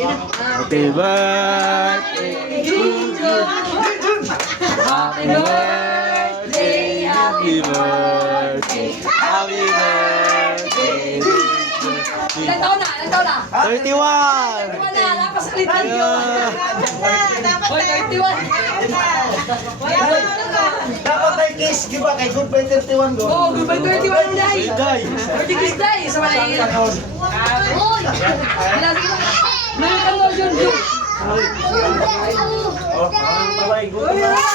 Happy birthday to you. Happy birthday, happy birthday, happy birthday. Ilan taon na? Ilan taon na? 31! Wala, napasalitan yun. Hoy, 31. Dapat ay kiss, di ba? Kay Goodbye 31 go. Oh, goodbye 31 day. Day! Birthday kiss day. Sa wala yun. Uy! Meron kang lotion, Jun. Oh, bye-bye.